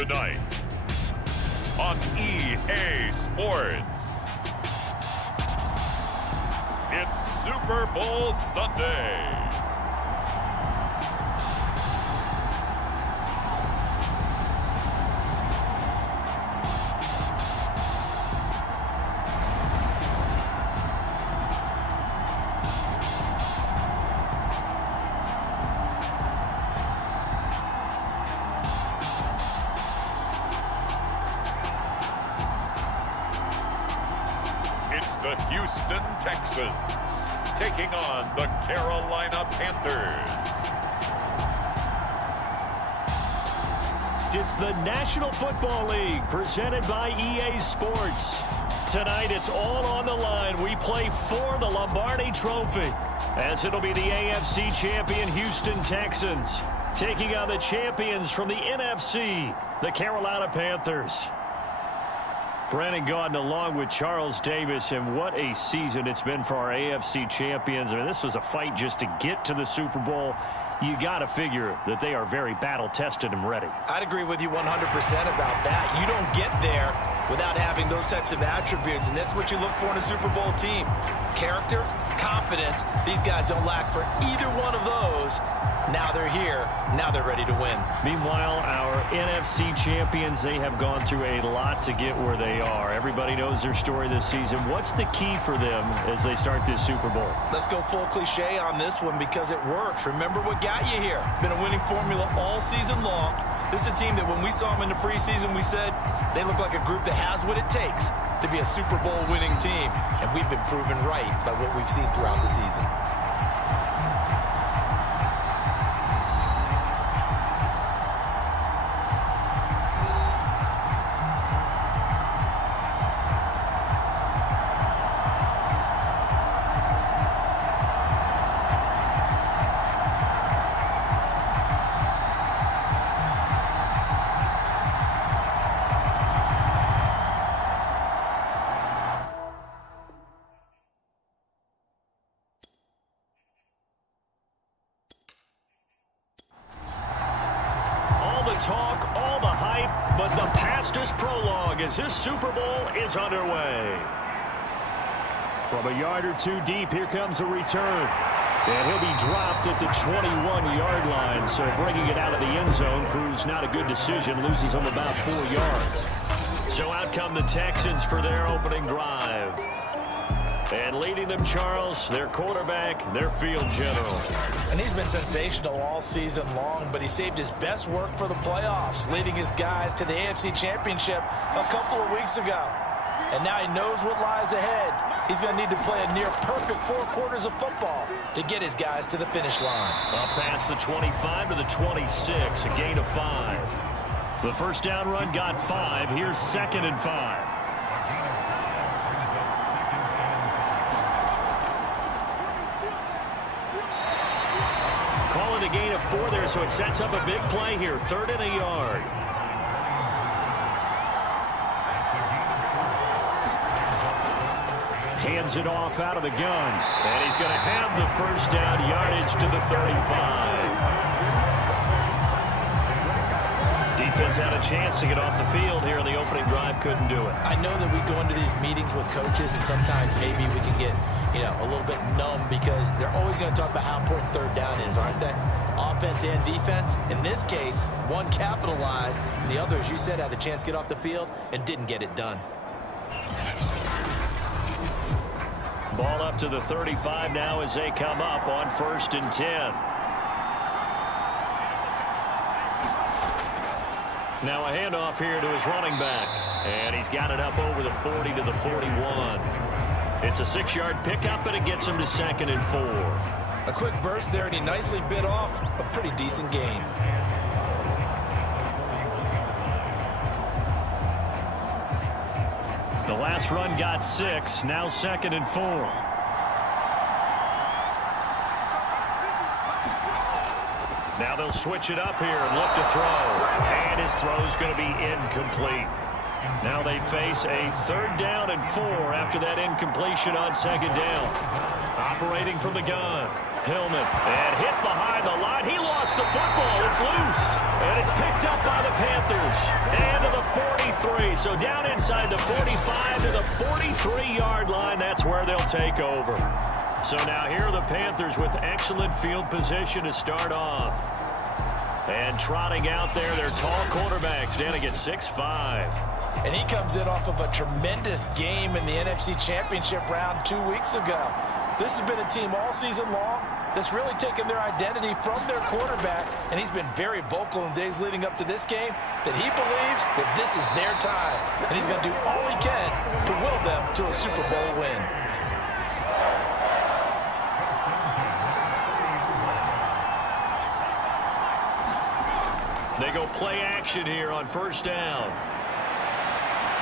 Tonight on EA Sports, it's Super Bowl Sunday. The Houston Texans taking on the Carolina Panthers. It's the National Football League presented by EA Sports. Tonight it's all on the line. We play for the Lombardi Trophy, as it'll be the AFC champion Houston Texans taking on the champions from the NFC, the Carolina Panthers. Brandon Gaudin along with Charles Davis, and what a season it's been for our AFC champions. I mean, this was a fight just to get to the Super Bowl. You got to figure that they are very battle-tested and ready. I'd agree with you 100% about that. You don't get there without having those types of attributes, and that's what you look for in a Super Bowl team. Character, confidence. These guys don't lack for either one of those. Now they're here. Now they're ready to win. Meanwhile, our NFC champions, they have gone through a lot to get where they are. Everybody knows their story this season. What's the key for them as they start this Super Bowl? Let's go full cliche on this one because it works. Remember what got you here. Been a winning formula all season long. This is a team that when we saw them in the preseason, we said they look like a group that has what it takes to be a Super Bowl winning team. And we've been proven right by what we've seen throughout the season. Talk, all the hype, but the fastest prologue as this Super Bowl is underway. From a yard or two deep, here comes a return. And he'll be dropped at the 21-yard line, so bringing it out of the end zone proves not a good decision, loses him about 4 yards. So out come the Texans for their opening drive. And leading them, Charles, their quarterback, their field general. And he's been sensational all season long, but he saved his best work for the playoffs, leading his guys to the AFC Championship a couple of weeks ago. And now he knows what lies ahead. He's going to need to play a near-perfect 4 quarters of football to get his guys to the finish line. Up past the 25 to the 26, a gain of 5. The first down run got 5. Here's 2nd and 5. Call it a gain of 4 there, so it sets up a big play here. 3rd and a yard. Hands it off out of the gun. And he's going to have the first down, yardage to the 35. Defense had a chance to get off the field here in the opening drive, couldn't do it. I know that we go into these meetings with coaches, and sometimes maybe we can get, a little bit numb because they're always going to talk about how important 3rd down is, aren't they? Offense and defense. In this case, one capitalized, and the other, as you said, had a chance to get off the field and didn't get it done. Ball up to the 35 now as they come up on 1st and 10. Now a handoff here to his running back. And he's got it up over the 40 to the 41. It's a 6-yard pickup, and it gets him to 2nd and 4. A quick burst there, and he nicely bit off a pretty decent gain. The last run got 6, now 2nd and 4. Now they'll switch it up here and look to throw. And his throw's going to be incomplete. Now they face a 3rd down and 4 after that incompletion on 2nd down. Operating from the gun. Hillman, and hit behind the line. He lost the football. It's loose. And it's picked up by the Panthers. carry. So down inside the 45 to the 43-yard line. That's where they'll take over. So now here are the Panthers with excellent field position to start off. And trotting out there, their tall quarterbacks standing at 6'5". And he comes in off of a tremendous game in the NFC Championship round 2 weeks ago. This has been a team all season long that's really taken their identity from their quarterback, and he's been very vocal in days leading up to this game that he believes that this is their time, and he's going to do all he can to will them to a Super Bowl win. They go play action here on first down.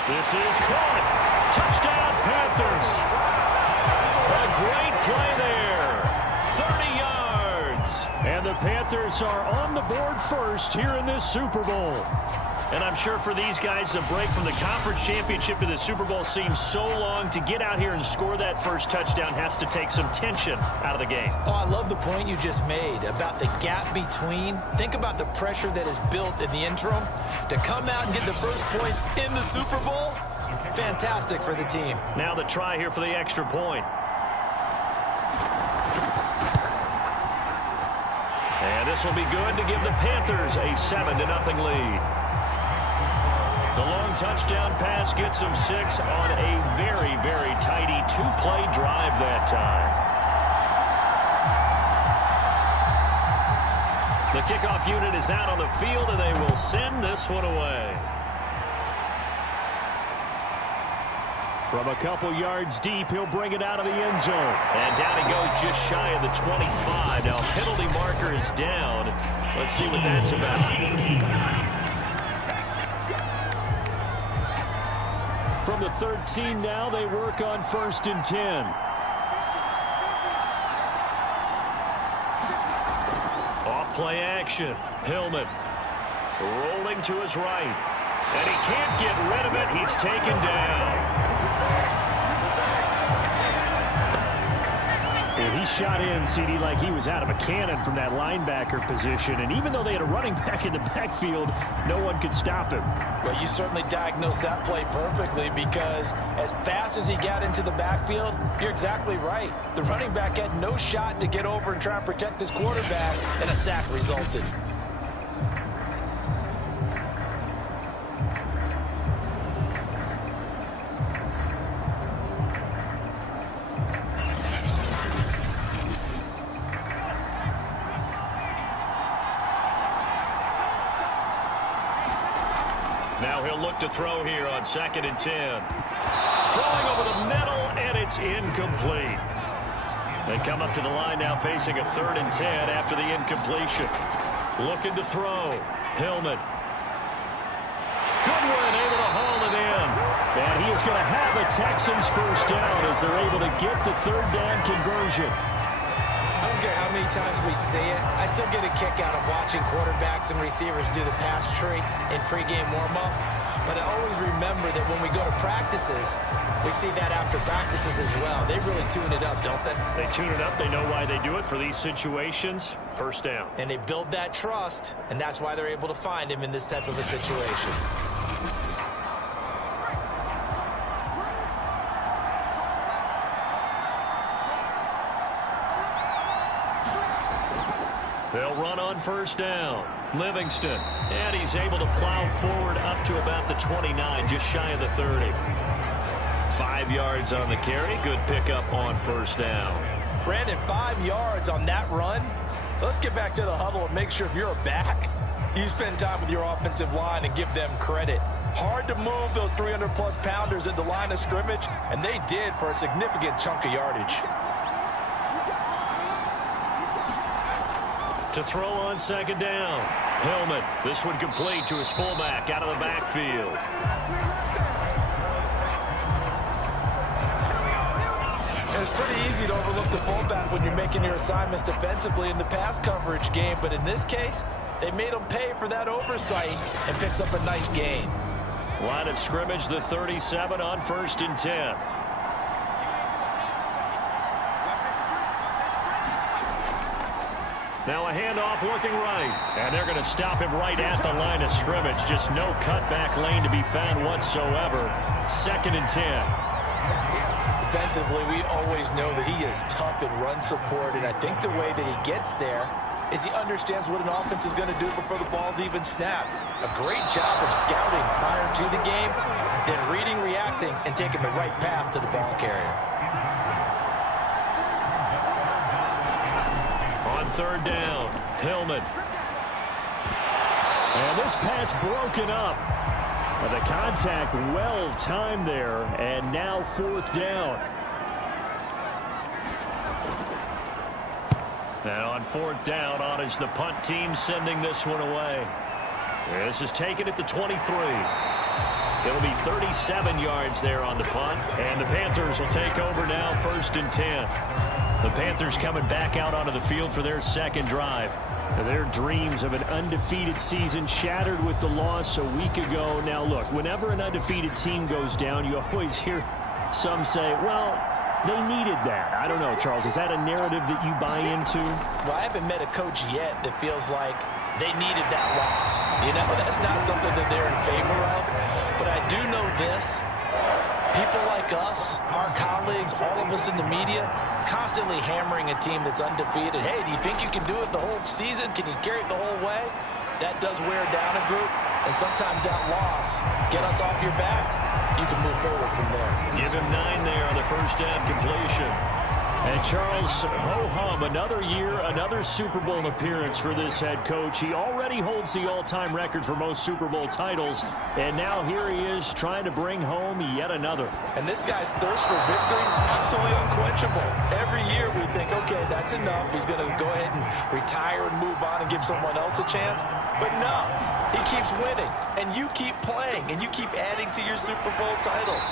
This is caught. Touchdown, Panthers. A great play there. 30 yards. And the Panthers are on the board first here in this Super Bowl. And I'm sure for these guys, the break from the conference championship to the Super Bowl seems so long. To get out here and score that first touchdown has to take some tension out of the game. Oh, I love the point you just made about the gap between. Think about the pressure that is built in the interim. To come out and get the first points in the Super Bowl, fantastic for the team. Now the try here for the extra point. And this will be good to give the Panthers a 7-0 lead. The long touchdown pass gets them 6 on a very, very tidy two-play drive that time. The kickoff unit is out on the field, and they will send this one away. From a couple yards deep, he'll bring it out of the end zone. And down he goes just shy of the 25. Now, penalty marker is down. Let's see what that's about. From the 13 now, they work on 1st and 10. Off play action. Hillman rolling to his right. And he can't get rid of it. He's taken down. He shot in, CD, like he was out of a cannon from that linebacker position. And even though they had a running back in the backfield, no one could stop him. Well, you certainly diagnosed that play perfectly, because as fast as he got into the backfield, you're exactly right. The running back had no shot to get over and try and protect his quarterback, and a sack resulted. Now he'll look to throw here on 2nd and 10. Throwing over the middle, and it's incomplete. They come up to the line now facing a 3rd and 10 after the incompletion. Looking to throw. Hillman. Goodwin able to haul it in. And he is going to have a Texans first down as they're able to get the 3rd down conversion. I don't care how many times we see it. I still get a kick out of watching quarterbacks and receivers do the pass tree in pregame warm-up. But I always remember that when we go to practices, we see that after practices as well. They really tune it up, don't they? They tune it up. They know why they do it for these situations. First down. And they build that trust, and that's why they're able to find him in this type of a situation. They'll run on first down. Livingston. And he's able to plow forward up to about the 29, just shy of the 30. 5 yards on the carry. Good pickup on first down. Brandon, 5 yards on that run. Let's get back to the huddle and make sure if you're a back, you spend time with your offensive line and give them credit. Hard to move those 300-plus pounders at the line of scrimmage, and they did for a significant chunk of yardage. To throw on 2nd down. Hillman. This one complete to his fullback out of the backfield. It's pretty easy to overlook the fullback when you're making your assignments defensively in the pass coverage game, but in this case, they made him pay for that oversight and picks up a nice gain. Line of scrimmage, the 37 on 1st and 10. Now a handoff looking right. And they're going to stop him right at the line of scrimmage. Just no cutback lane to be found whatsoever. 2nd and 10. Defensively, we always know that he is tough in run support, and I think the way that he gets there is he understands what an offense is going to do before the ball's even snapped. A great job of scouting prior to the game, then reading, reacting, and taking the right path to the ball carrier. On 3rd down, Hillman. And this pass broken up. The contact well timed there, and now 4th down. And on 4th down, on is the punt team sending this one away. This is taken at the 23. It'll be 37 yards there on the punt, and the Panthers will take over now 1st and 10. The Panthers coming back out onto the field for their 2nd drive. Their dreams of an undefeated season shattered with the loss a week ago. Now, look, whenever an undefeated team goes down, you always hear some say, well, they needed that. I don't know, Charles. Is that a narrative that you buy into? Well, I haven't met a coach yet that feels like they needed that loss. You know, that's not something that they're in favor of. But I do know this. People like us, our colleagues, all of us in the media, constantly hammering a team that's undefeated. Hey, do you think you can do it the whole season? Can you carry it the whole way? That does wear down a group, and sometimes that loss, get us off your back, you can move forward from there. Give him 9 there on the 1st down completion. And Charles, ho-hum, another year, another Super Bowl appearance for this head coach. He already holds the all-time record for most Super Bowl titles, and now here he is trying to bring home yet another. And this guy's thirst for victory, absolutely unquenchable. Every year we think, okay, that's enough. He's going to go ahead and retire and move on and give someone else a chance. But no, he keeps winning, and you keep playing, and you keep adding to your Super Bowl titles.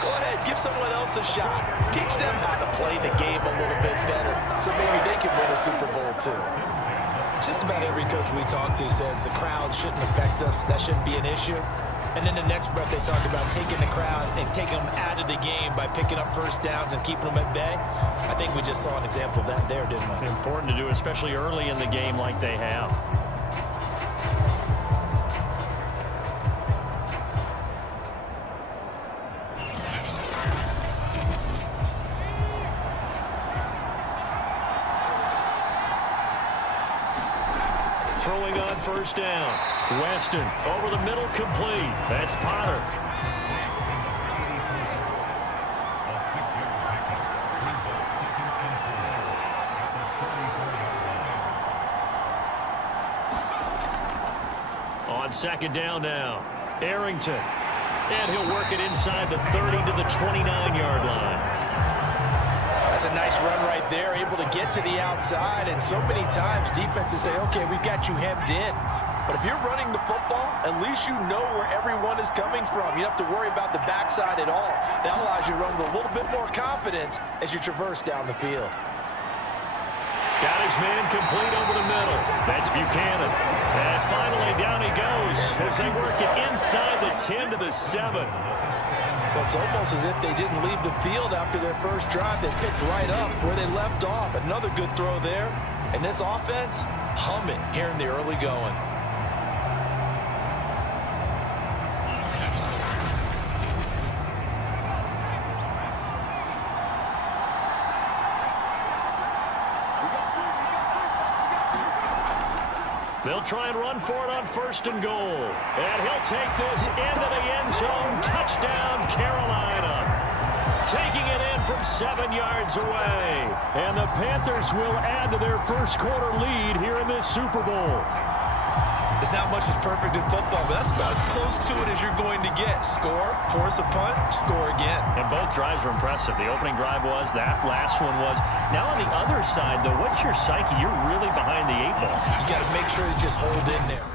Go ahead, give someone else a shot. Teach them how to play the game a little bit better so maybe they can win a Super Bowl too. Just about every coach we talk to says the crowd shouldn't affect us. That shouldn't be an issue. And then the next breath they talk about taking the crowd and taking them out of the game by picking up 1st downs and keeping them at bay. I think we just saw an example of that there, didn't we? Important to do, especially early in the game like they have. Throwing on 1st down. Weston over the middle, complete. That's Potter. On 2nd down now, Arrington. And he'll work it inside the 30 to the 29-yard line. That's a nice run right there, able to get to the outside. And so many times defenses say, okay, we've got you hemmed in. But if you're running the football, at least you know where everyone is coming from. You don't have to worry about the backside at all. That allows you to run with a little bit more confidence as you traverse down the field. Got his man complete over the middle. That's Buchanan. And finally down he goes as they work it inside the 10 to the 7. Well, it's almost as if they didn't leave the field after their first drive. They picked right up where they left off. Another good throw there. And this offense, humming here in the early going. They'll try and run for it on 1st and goal. And he'll take this into the end zone. Touchdown, Carolina. Taking it in from 7 yards away. And the Panthers will add to their first quarter lead here in this Super Bowl. There's not much that's perfect in football, but that's about as close to it as you're going to get. Score, force a punt, score again. And both drives were impressive. The opening drive was, that last one was. Now on the other side, though, what's your psyche? You're really behind the 8 ball. You got to make sure to just hold in there.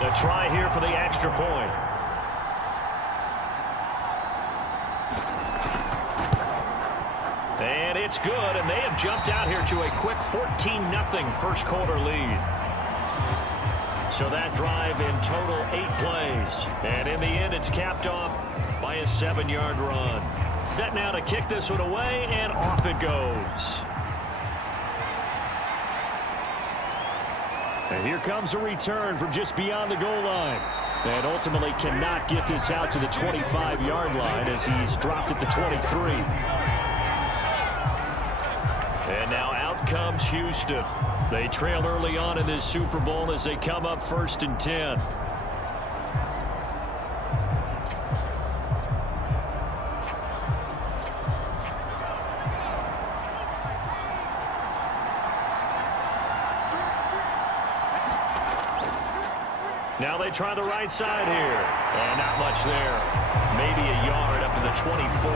A try here for the extra point. And it's good, and they have jumped out here to a quick 14-0 first quarter lead. So that drive in total 8 plays. And in the end, it's capped off by a 7-yard run. Set now to kick this one away, and off it goes. And here comes a return from just beyond the goal line. And ultimately cannot get this out to the 25-yard line as he's dropped at the 23. And now out comes Houston. They trail early on in this Super Bowl as they come up 1st and 10. Now they try the right side here. And not much there. Maybe a yard up to the 24.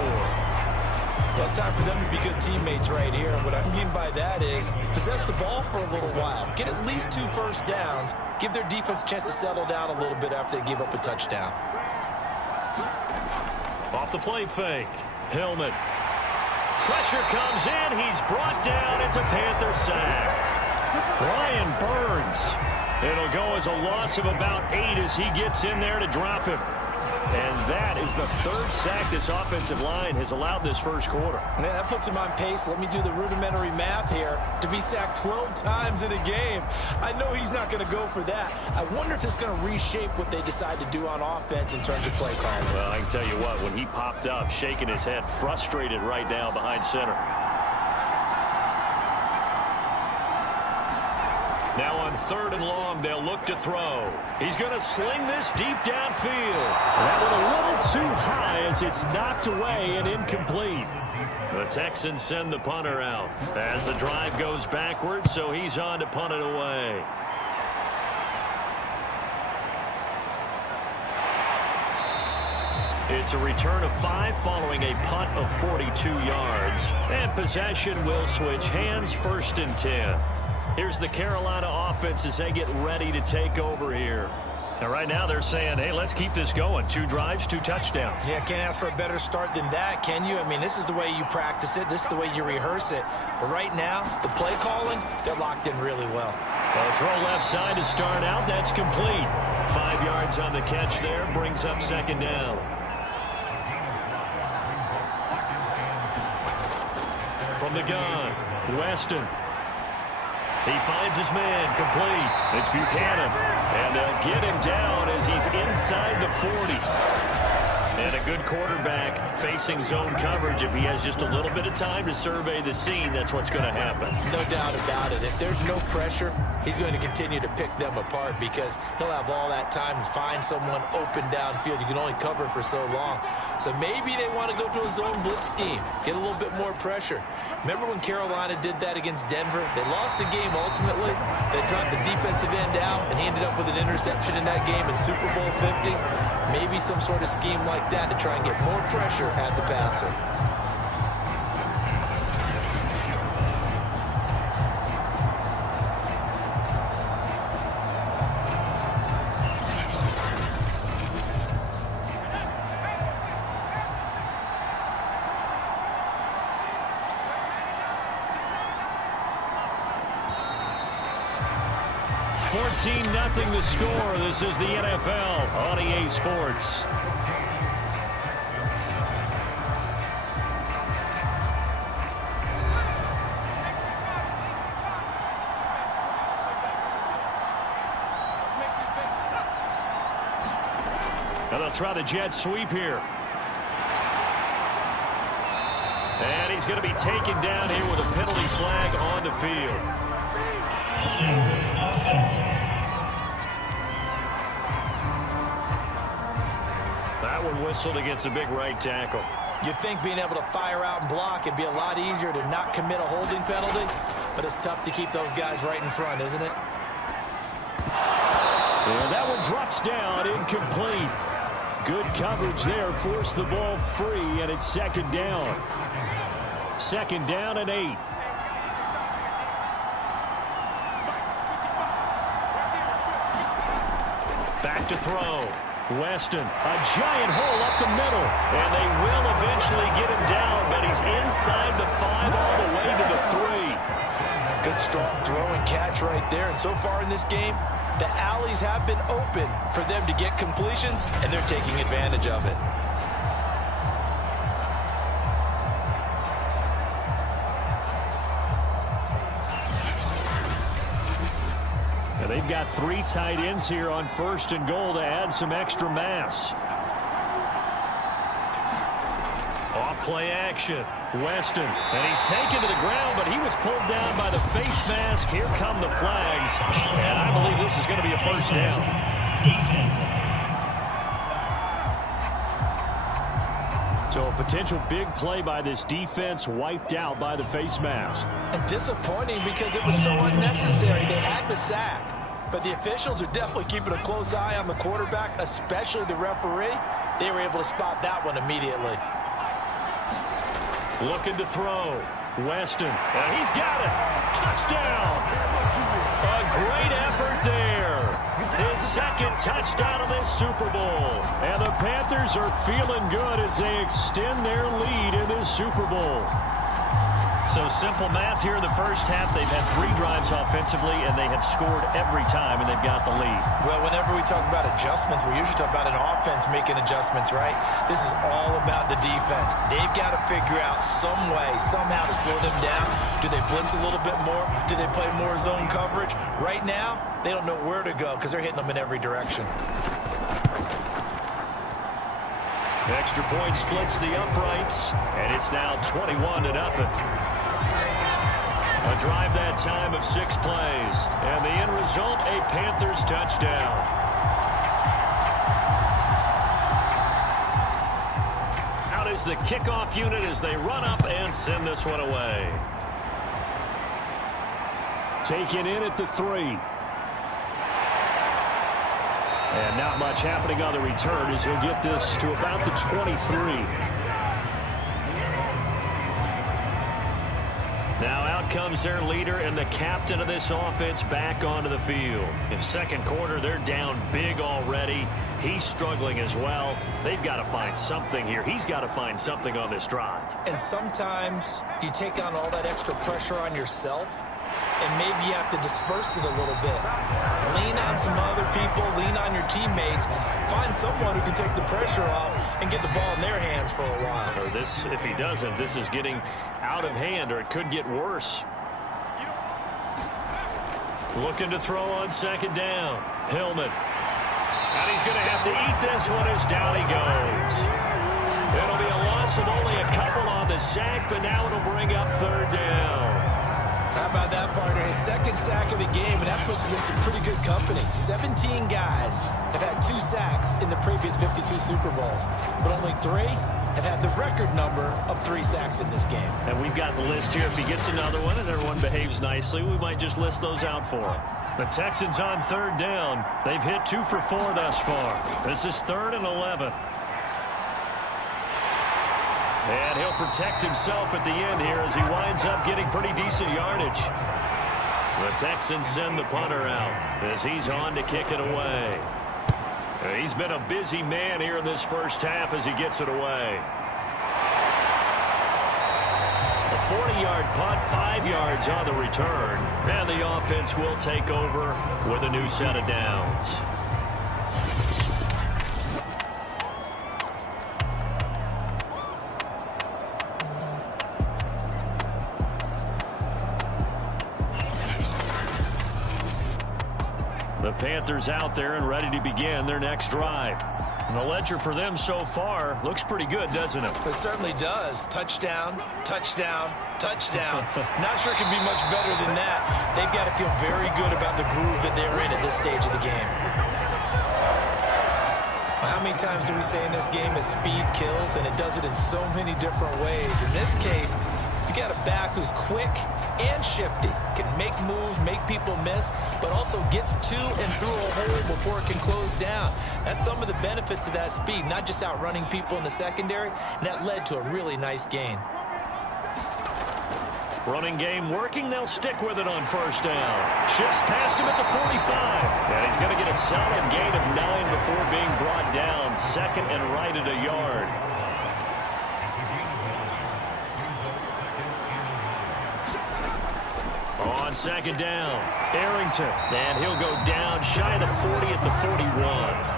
Well, it's time for them to be good teammates right here. And what I mean by that is possess the ball for a little while. Get at least 2 first downs. Give their defense a chance to settle down a little bit after they give up a touchdown. Off the play fake. Hillman. Pressure comes in. He's brought down. It's a Panther sack. Brian Burns. It'll go as a loss of about 8 as he gets in there to drop him. And that is the 3rd sack this offensive line has allowed this first quarter. Man, that puts him on pace. Let me do the rudimentary math here. To be sacked 12 times in a game. I know he's not going to go for that. I wonder if it's going to reshape what they decide to do on offense in terms of play calling. Well, I can tell you what, when he popped up, shaking his head, frustrated right now behind center. Now on 3rd and long, they'll look to throw. He's going to sling this deep downfield. That one a little too high as it's knocked away and incomplete. The Texans send the punter out as the drive goes backwards, so he's on to punt it away. It's a return of 5 following a punt of 42 yards. And possession will switch hands, 1st and 10. Here's the Carolina offense as they get ready to take over here. Now, right now they're saying, hey, let's keep this going. 2 drives, 2 touchdowns. Yeah, can't ask for a better start than that, can you? I mean, this is the way you practice it. This is the way you rehearse it. But right now, the play calling, they're locked in really well. A throw left side to start out. That's complete. 5 yards on the catch there. Brings up 2nd down. From the gun, Weston. He finds his man, complete. It's Buchanan. And they'll get him down as he's inside the 40. And a good quarterback facing zone coverage. If he has just a little bit of time to survey the scene, that's what's going to happen. No doubt about it. If there's no pressure, he's going to continue to pick them apart because he'll have all that time to find someone open downfield. You can only cover for so long. So maybe they want to go to a zone blitz scheme, get a little bit more pressure. Remember when Carolina did that against Denver? They lost the game ultimately. They dropped the defensive end out, and he ended up with an interception in that game in Super Bowl 50. Maybe some sort of scheme like that to try and get more pressure at the passer. Nothing the score. This is the NFL on EA Sports. And they'll try the jet sweep here. And he's going to be taken down here with a penalty flag on the field. That one whistled against a big right tackle. You'd think being able to fire out and block it'd be a lot easier to not commit a holding penalty, but it's tough to keep those guys right in front, isn't it? And that one drops down, incomplete. Good coverage there, forced the ball free, and it's 2nd down. 2nd down and 8. Back to throw. Weston, a giant hole up the middle. And they will eventually get him down, but he's inside the 5 all the way to the 3. Good, strong throw and catch right there. And so far in this game, the alleys have been open for them to get completions, and they're taking advantage of it. And they've got 3 tight ends here on 1st and goal to add some extra mass. Off play action. Weston, and he's taken to the ground, but he was pulled down by the face mask. Here come the flags, and I believe this is going to be a first down. So a potential big play by this defense wiped out by the face mask. And disappointing because it was so unnecessary. They had the sack, but the officials are definitely keeping a close eye on the quarterback, especially the referee. They were able to spot that one immediately. Looking to throw. Weston, and he's got it. Touchdown. A great effort there. His 2nd touchdown of this Super Bowl. And the Panthers are feeling good as they extend their lead in this Super Bowl. So simple math here in the first half. They've had 3 drives offensively, and they have scored every time, and they've got the lead. Well, whenever we talk about adjustments, we usually talk about an offense making adjustments, right? This is all about the defense. They've got to figure out some way, somehow to slow them down. Do they blitz a little bit more? Do they play more zone coverage? Right now, they don't know where to go because they're hitting them in every direction. Extra point splits the uprights, and it's now 21-0. A drive that time of 6 plays, and the end result, a Panthers touchdown. Out is the kickoff unit as they run up and send this one away. Taken in at the 3. And not much happening on the return as he'll get this to about the 23. Now out comes their leader and the captain of this offense back onto the field. In 2nd quarter, they're down big already. He's struggling as well. They've got to find something here. He's got to find something on this drive. And sometimes you take on all that extra pressure on yourself, and maybe you have to disperse it a little bit. Lean on some other people, lean on your teammates, find someone who can take the pressure off and get the ball in their hands for a while. Or this, if he doesn't, this is getting out of hand, or it could get worse. Looking to throw on 2nd down. Hillman. And he's going to have to eat this one as down he goes. It'll be a loss of only a couple on the sack, but now it'll bring up 3rd down. How about that, partner? His 2nd sack of the game, and that puts him in some pretty good company. 17 guys have had 2 sacks in the previous 52 Super Bowls, but only 3 have had the record number of 3 sacks in this game. And we've got the list here. If he gets another one and everyone behaves nicely, we might just list those out for him. The Texans on 3rd down. They've hit 2 for 4 thus far. This is 3rd and 11. And he'll protect himself at the end here as he winds up getting pretty decent yardage. The Texans send the punter out as he's on to kick it away. He's been a busy man here in this first half as he gets it away. A 40-yard punt, 5 yards on the return. And the offense will take over with a new set of downs. The Panthers out there and ready to begin their next drive. And the ledger for them so far looks pretty good, doesn't it? It certainly does. Touchdown, touchdown, touchdown. Not sure it can be much better than that. They've got to feel very good about the groove that they're in at this stage of the game. How many times do we say in this game that speed kills, and it does it in so many different ways? In this case, you got a back who's quick and shifty, can make moves, make people miss, but also gets to and through a hole before it can close down. That's some of the benefits of that speed, not just outrunning people in the secondary, and that led to a really nice gain. Running game working. They'll stick with it on first down. Shifts past him at the 45. And he's going to get a solid gain of 9 before being brought down. Second and right at a yard. On second down, Arrington. And he'll go down shy of the 40 at the 41.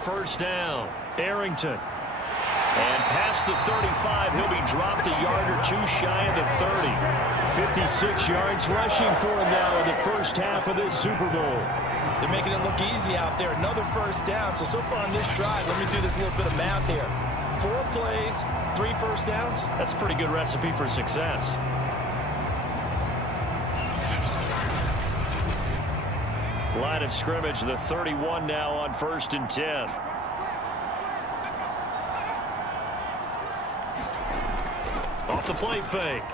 First down, Arrington. And past the 35, he'll be dropped a yard or two shy of the 30. 56 yards rushing for him now in the first half of this Super Bowl. They're making it look easy out there. Another first down. So far on this drive, let me do this little bit of math here. 4 plays, 3 first downs. That's a pretty good recipe for success. Line of scrimmage, the 31 now on 1st and 10. Off the play fake,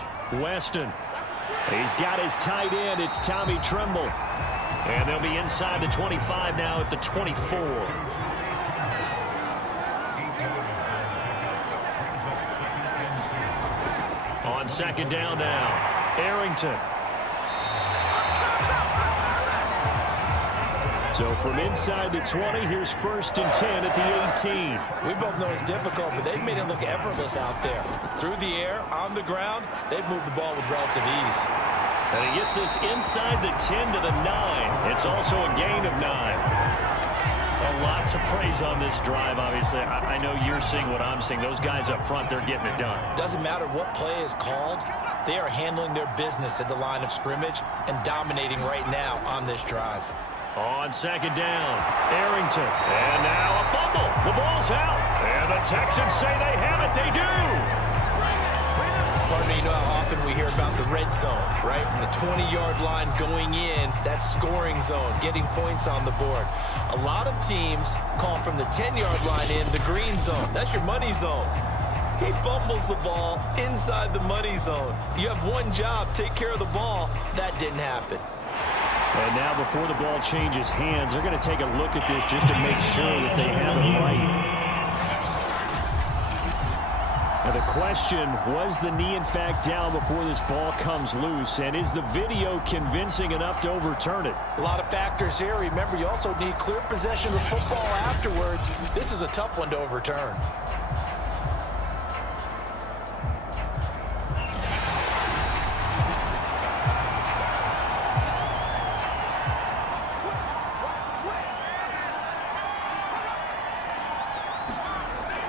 Weston. He's got his tight end. It's Tommy Tremble. And they'll be inside the 25 now at the 24. On second down now, Arrington. So from inside the 20, here's 1st and 10 at the 18. We both know it's difficult, but they've made it look effortless out there. Through the air, on the ground, they've moved the ball with relative ease. And he gets this inside the 10 to the 9. It's also a gain of 9. A lot to praise on this drive, obviously. I know you're seeing what I'm seeing. Those guys up front, they're getting it done. Doesn't matter what play is called. They are handling their business at the line of scrimmage and dominating right now on this drive. On second down, Arrington. And now a fumble. The ball's out. And the Texans say they have it. They do. Pardon me, you know how often we hear about the red zone, right? From the 20-yard line going in, that scoring zone, getting points on the board. A lot of teams call from the 10-yard line in the green zone. That's your money zone. He fumbles the ball inside the money zone. You have one job, take care of the ball. That didn't happen. And now before the ball changes hands, they're going to take a look at this just to make sure that they have it right. Now the question, was the knee in fact down before this ball comes loose? And is the video convincing enough to overturn it? A lot of factors here. Remember, you also need clear possession of the football afterwards. This is a tough one to overturn.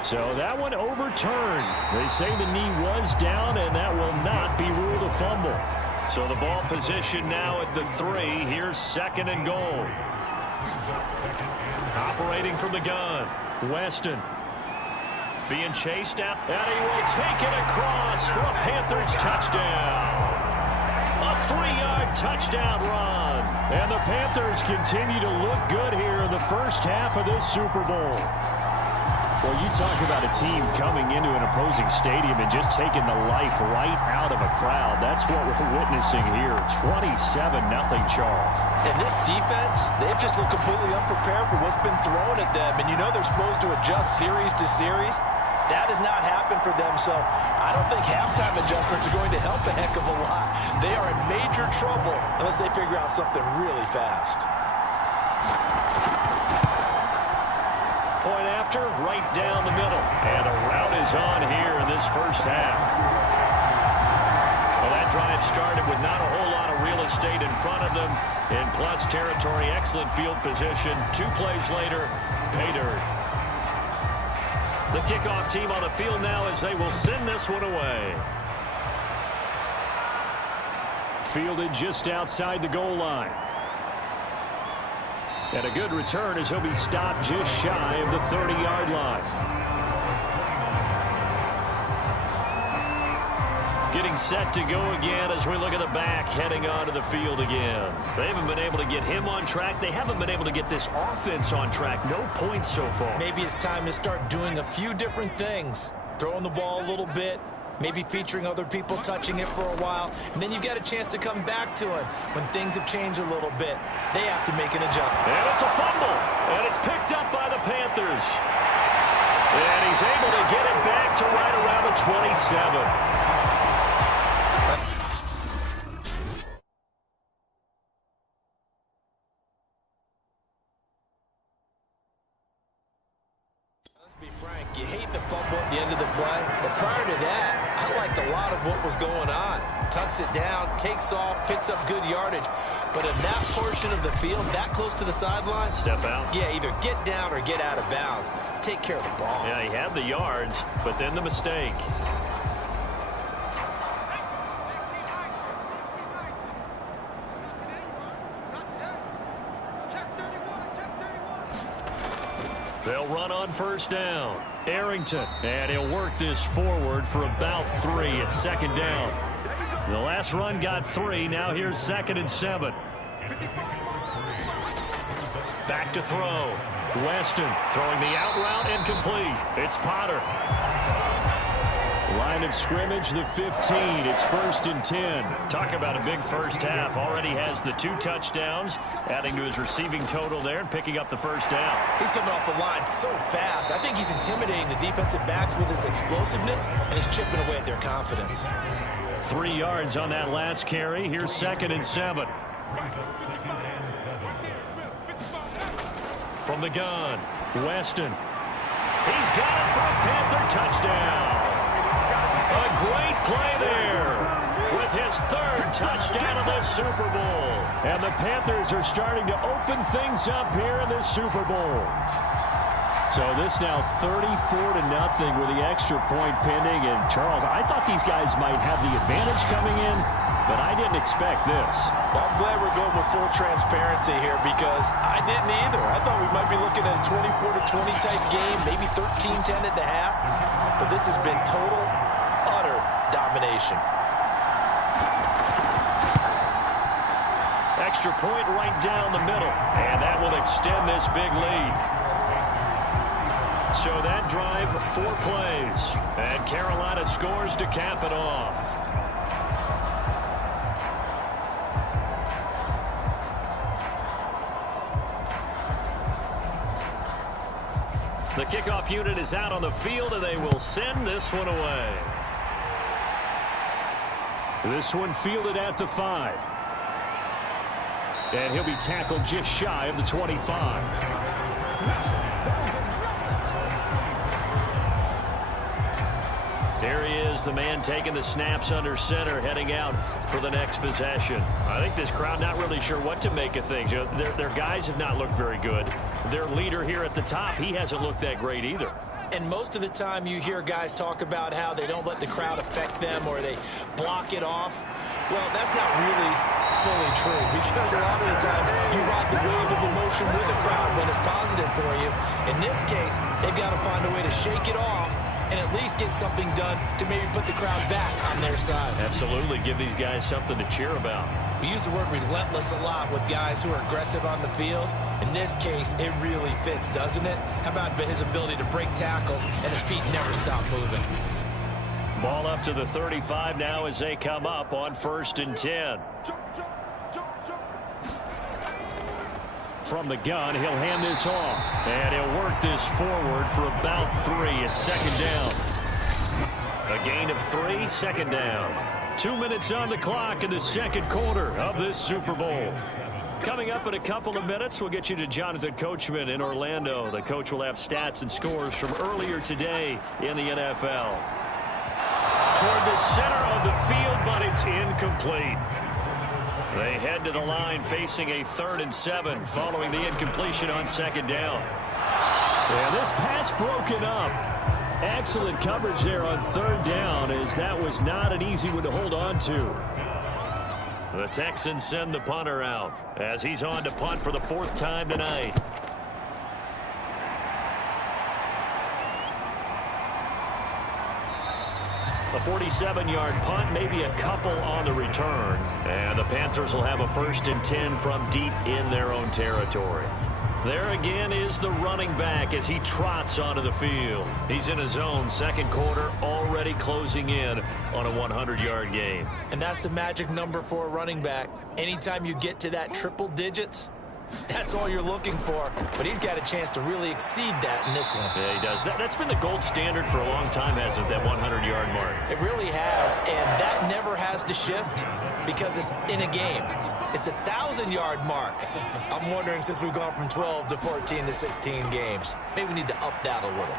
So that one overturned. They say the knee was down, and that will not be ruled a fumble. So the ball position now at the 3. Here's 2nd and goal. Operating from the gun, Weston. Being chased out, and he will take it across for a Panthers touchdown. A 3-yard touchdown run. And the Panthers continue to look good here in the first half of this Super Bowl. Well, you talk about a team coming into an opposing stadium and just taking the life right out of a crowd. That's what we're witnessing here. 27-0 Charles. And this defense, they've just looked completely unprepared for what's been thrown at them. And you know they're supposed to adjust series to series. That has not happened for them. So I don't think halftime adjustments are going to help a heck of a lot. They are in major trouble unless they figure out something really fast. Point after, right down the middle. And a rout is on here in this first half. Well, that drive started with not a whole lot of real estate in front of them. In plus territory, excellent field position. 2 plays later, pay dirt. The kickoff team on the field now as they will send this one away. Fielded just outside the goal line. And a good return as he'll be stopped just shy of the 30-yard line. Getting set to go again as we look at the back heading onto the field again. They haven't been able to get him on track. They haven't been able to get this offense on track. No points so far. Maybe it's time to start doing a few different things. Throwing the ball a little bit, maybe featuring other people touching it for a while, and then you get a chance to come back to it when things have changed a little bit. They have to make an adjustment. And it's a fumble, and it's picked up by the Panthers. And he's able to get it back to right around the 27. Be frank, you hate the fumble at the end of the play, but prior to that, I liked a lot of what was going on. Tucks it down, takes off, picks up good yardage, but in that portion of the field, that close to the sideline, step out. Yeah, either get down or get out of bounds. Take care of the ball. Yeah, he had the yards, but then the mistake. They'll run on first down. Arrington, and he'll work this forward for about 3 at second down. The last run got 3. Now here's 2nd and 7. Back to throw. Weston throwing the out route incomplete. It's Potter. Line of scrimmage, the 15. It's 1st and 10. Talk about a big first half. Already has the 2 touchdowns, adding to his receiving total there and picking up the first down. He's coming off the line so fast. I think he's intimidating the defensive backs with his explosiveness, and he's chipping away at their confidence. 3 yards on that last carry. Here's 2nd and 7. From the gun, Weston. He's got it for a Panther touchdown. A great play there with his 3rd touchdown of the Super Bowl. And the Panthers are starting to open things up here in this Super Bowl. So this now 34-0 with the extra point pending. And Charles, I thought these guys might have the advantage coming in, but I didn't expect this. Well, I'm glad we're going with full transparency here because I didn't either. I thought we might be looking at a 24-20 type game, maybe 13-10 at the half. But this has been total, utter domination. Extra point right down the middle, and that will extend this big lead. So that drive, 4 plays, and Carolina scores to cap it off. The kickoff unit is out on the field, and they will send this one away. This one fielded at the 5. And he'll be tackled just shy of the 25. There he is, the man taking the snaps under center, heading out for the next possession. I think this crowd not really sure what to make of things. You know, their guys have not looked very good. Their leader here at the top, he hasn't looked that great either. And most of the time you hear guys talk about how they don't let the crowd affect them or they block it off. Well, that's not really fully true because a lot of the times you ride the wave of emotion with the crowd when it's positive for you. In this case, they've got to find a way to shake it off and at least get something done to maybe put the crowd back on their side. Absolutely. Give these guys something to cheer about. We use the word relentless a lot with guys who are aggressive on the field. In this case, it really fits, doesn't it? How about his ability to break tackles and his feet never stop moving? Ball up to the 35 now as they come up on 1st and 10. From the gun, he'll hand this off. And he'll work this forward for about 3 at 2nd down. A gain of 3, 2nd down. 2 minutes on the clock in the 2nd quarter of this Super Bowl. Coming up in a couple of minutes, we'll get you to Jonathan Coachman in Orlando. The coach will have stats and scores from earlier today in the NFL. Toward the center of the field, but it's incomplete. They head to the line facing a 3rd and 7 following the incompletion on 2nd down. And this pass broken up. Excellent coverage there on 3rd down as that was not an easy one to hold on to. The Texans send the punter out as he's on to punt for the 4th time tonight. A 47-yard punt, maybe a couple on the return. And the Panthers will have a 1st and 10 from deep in their own territory. There again is the running back as he trots onto the field. He's in his own second quarter, already closing in on a 100-yard game. And that's the magic number for a running back. Anytime you get to that triple digits, that's all you're looking for. But he's got a chance to really exceed that in this one. Yeah, he does. That's been the gold standard for a long time, hasn't it, that 100-yard mark? It really has, and that never has to shift because it's in a game. It's a 1,000-yard mark. I'm wondering, since we've gone from 12 to 14 to 16 games, maybe we need to up that a little.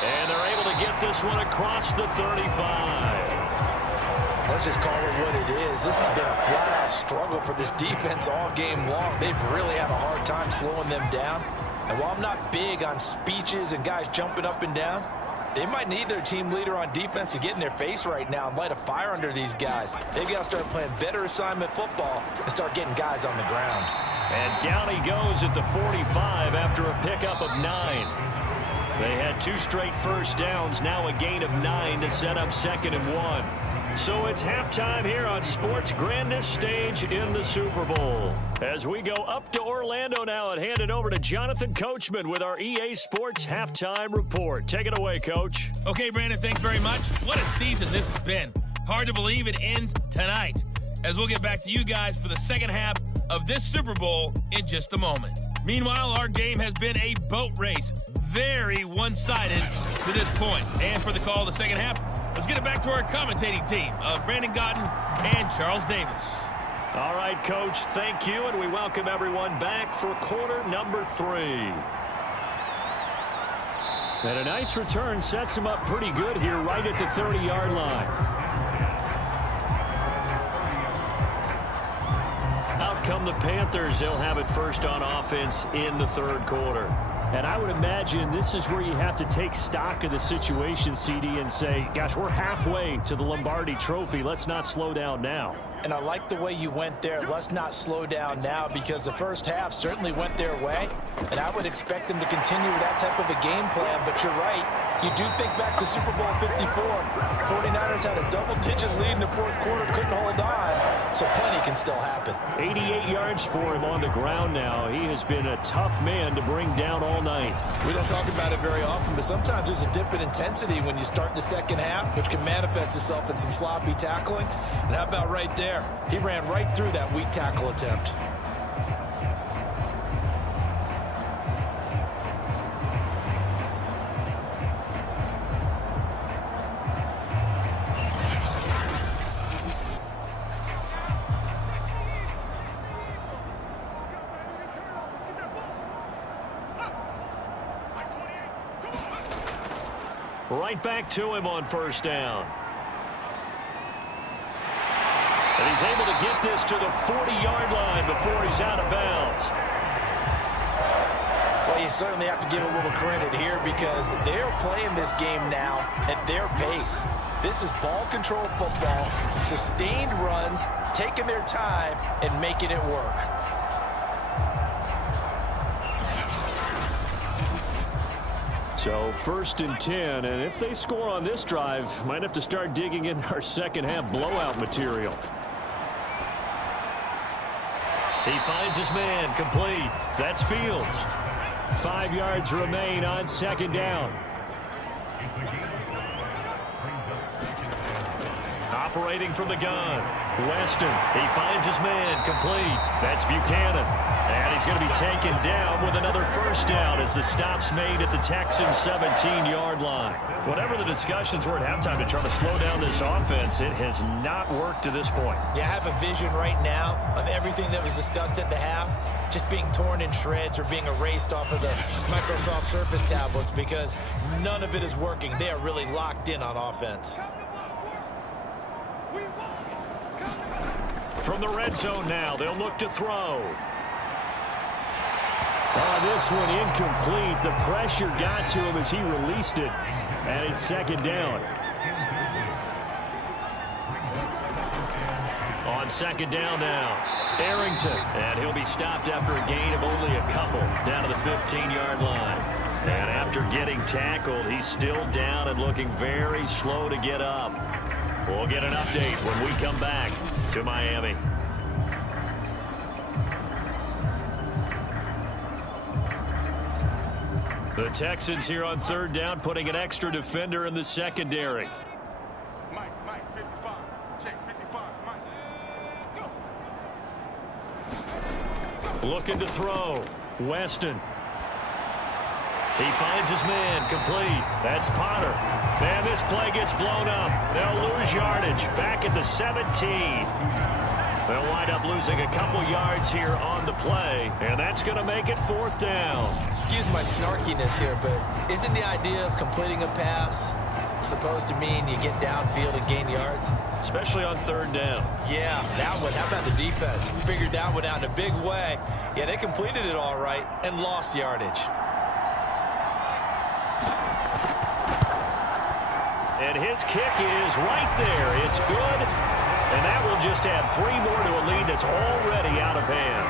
And they're able to get this one across the 35. Let's just call it what it is. This has been a flat-out struggle for this defense all game long. They've really had a hard time slowing them down. And while I'm not big on speeches and guys jumping up and down, they might need their team leader on defense to get in their face right now and light a fire under these guys. They've got to start playing better assignment football and start getting guys on the ground. And down he goes at the 45 after a pickup of 9. They had 2 straight first downs, now a gain of 9 to set up 2nd and 1. So it's halftime here on sports' grandest stage in the Super Bowl. As we go up to Orlando now and hand it over to Jonathan Coachman with our EA Sports Halftime Report. Take it away, Coach. Okay, Brandon, thanks very much. What a season this has been. Hard to believe it ends tonight, as we'll get back to you guys for the second half of this Super Bowl in just a moment. Meanwhile, our game has been a boat race. Very one-sided to this point. And for the call of the second half, let's get it back to our commentating team of Brandon Gaudin and Charles Davis. All right, Coach, thank you, and we welcome everyone back for quarter number 3. And a nice return sets him up pretty good here right at the 30-yard line. Out come the Panthers. They'll have it first on offense in the third quarter. And I would imagine this is where you have to take stock of the situation, CD, and say, gosh, we're halfway to the Lombardi Trophy. Let's not slow down now. And I like the way you went there. Let's not slow down now, because the first half certainly went their way. And I would expect them to continue with that type of a game plan. But you're right. You do think back to Super Bowl 54. 49ers had a double-digit lead in the fourth quarter, couldn't hold on. So plenty can still happen. 88 yards for him on the ground now. He has been a tough man to bring down all night. We don't talk about it very often, but sometimes there's a dip in intensity when you start the second half, which can manifest itself in some sloppy tackling. And how about right there? He ran right through that weak tackle attempt. Right back to him on first down. And he's able to get this to the 40-yard line before he's out of bounds. Well, you certainly have to give a little credit here, because they're playing this game now at their pace. This is ball control football, sustained runs, taking their time and making it work. So 1st and 10, and if they score on this drive, might have to start digging in our second half blowout material. He finds his man, complete. That's Fields. 5 yards remain on second down. Operating from the gun, Weston. He finds his man, complete. That's Buchanan. And he's going to be taken down with another first down as the stop's made at the Texans' 17-yard line. Whatever the discussions were at halftime to try to slow down this offense, it has not worked to this point. Yeah, I have a vision right now of everything that was discussed at the half just being torn in shreds or being erased off of the Microsoft Surface tablets, because none of it is working. They are really locked in on offense. From the red zone now, they'll look to throw. This one incomplete. The pressure got to him as he released it. And it's second down. On second down now, Arrington. And he'll be stopped after a gain of only a couple down to the 15-yard line. And after getting tackled, he's still down and looking very slow to get up. We'll get an update when we come back to Miami. The Texans here on third down, putting an extra defender in the secondary. Mike, 55. Check 55. Mike, go. Looking to throw. Weston. He finds his man, complete. That's Potter. And this play gets blown up. They'll lose yardage. Back at the 17. They'll wind up losing a couple yards here on the play. And that's going to make it fourth down. Excuse my snarkiness here, but isn't the idea of completing a pass supposed to mean you get downfield and gain yards? Especially on third down. Yeah, that one. How about the defense? Figured that one out in a big way. Yeah, they completed it all right and lost yardage. And his kick is right there. It's good. And that will just add 3 more to a lead that's already out of hand.